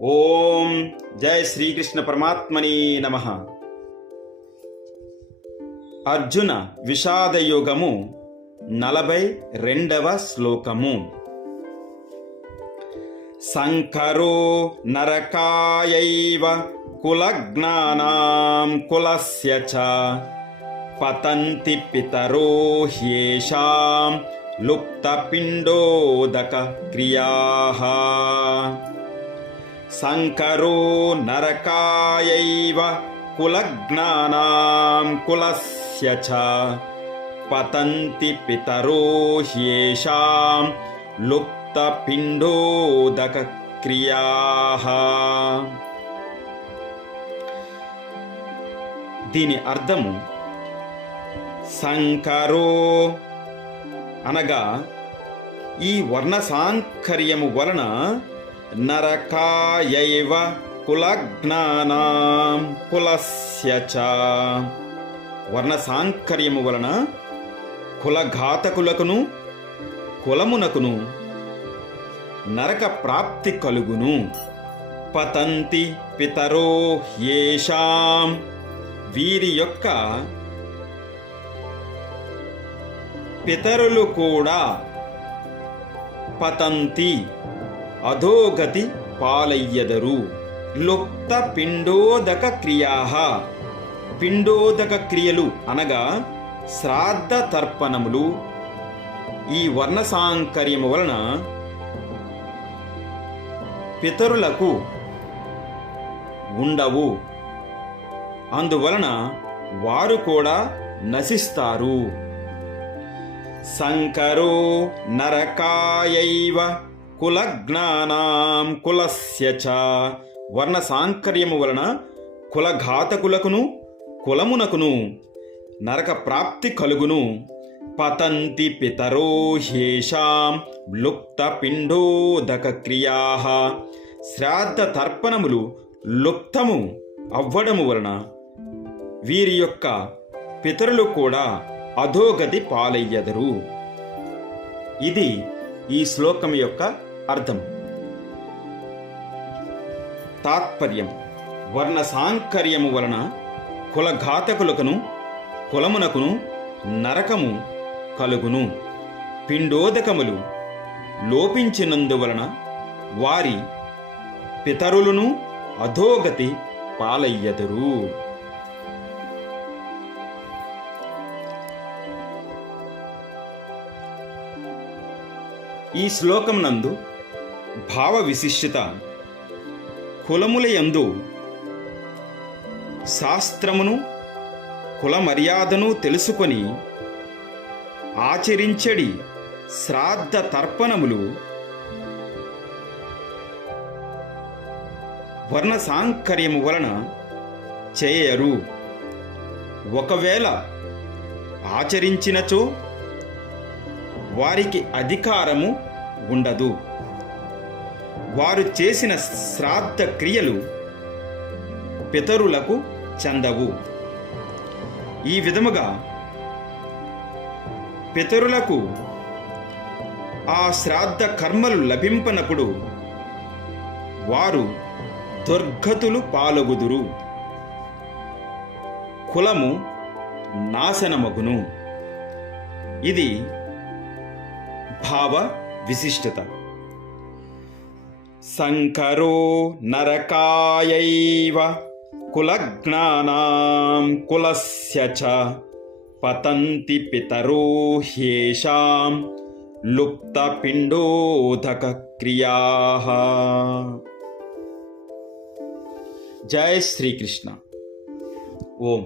ఓం జయ శ్రీకృష్ణ పరమాత్మని నమ. అర్జున విషాదయోగము నలభై రెండవ శ్లోకము. సంకరో నరకాయైవ కులజ్ఞానాం కులస్య చ. పతంతి పితరో హ్యేషాం లుప్తపిండోదక క్రియాః. శంకరో నరకాయైవ కులజ్ఞానాం కులస్య చ పతంతి పితరో హ్యేషాం లుప్తపిండోదక క్రియాః దీని అర్థము సంకరో అనగా ఈ వర్ణ సాంకర్యము వలన నరకాయైవ కులజ్ఞానాం కులస్య చ వర్ణ సాంకర్యము వలన కులఘాతకులకును కులమునకును నరక ప్రాప్తి కలుగును। పతంతి పితరో యేషాం। వీరి యొక్క పితరులు కూడా పతంతి అధోగతి పాలయ్యదరు. లుప్త పిండోదక క్రియా పిండోదక క్రియలు అనగా శ్రాద్ధ తర్పణములు. ఈ వర్ణ సాంకర్యము వలన పితరులకు ఉండవు. అందువలన వారు కూడా నశిస్తారు. సంకరో నరకాయైవ కులజ్ఞానాం కులస్య చ. వర్ణ సాంకర్యము వలన కులఘాతకులకును కులమునకును నరక ప్రాప్తి కలుగును. పతంతి పితరో హ్యేషాం లుప్త పిండోదక క్రియా శ్రాద్ధ తర్పణములు లుప్తము అవ్వడము వలన వీరి యొక్క పితరులు కూడా అధోగతి పాలయ్యదరు. ఇది ఈ శ్లోకం యొక్క అర్థం. తాత్పర్యం. వర్ణ సాంకర్యము వలన కులఘాతకులకును కులమునకును నరకము కలుగును. పిండోదకములు లోపించినందువలన వారి పితరులను అధోగతి పాలయ్యదురు. ఈ శ్లోకం నందు భావ విశిష్టత కులముల యందు శాస్త్రమును కుల మర్యాదను తెలుసుకొని ఆచరించడి శ్రాద్ధ తర్పణములు వర్ణ సాంకర్యము వలన చేయరు. ఒకవేళ ఆచరించినచో వారికి అధికారము ఉండదు. వారు చేసిన శ్రాద్ధ క్రియలు పితరులకు చెందవు. ఈ విధముగా పితరులకు ఆ శ్రాద్ధ కర్మలు లభింపనప్పుడు వారు దుర్గతులు పాలగుదురు. కులము నాశనమగును. ఇది భావ విశిష్టత. శంకరో నరకాయైవ కులజ్ఞానాం కులస్య చ పతంతి పితరో హ్యేషాం లుప్తపిండోదక క్రియా జయ శ్రీకృష్ణ ఓం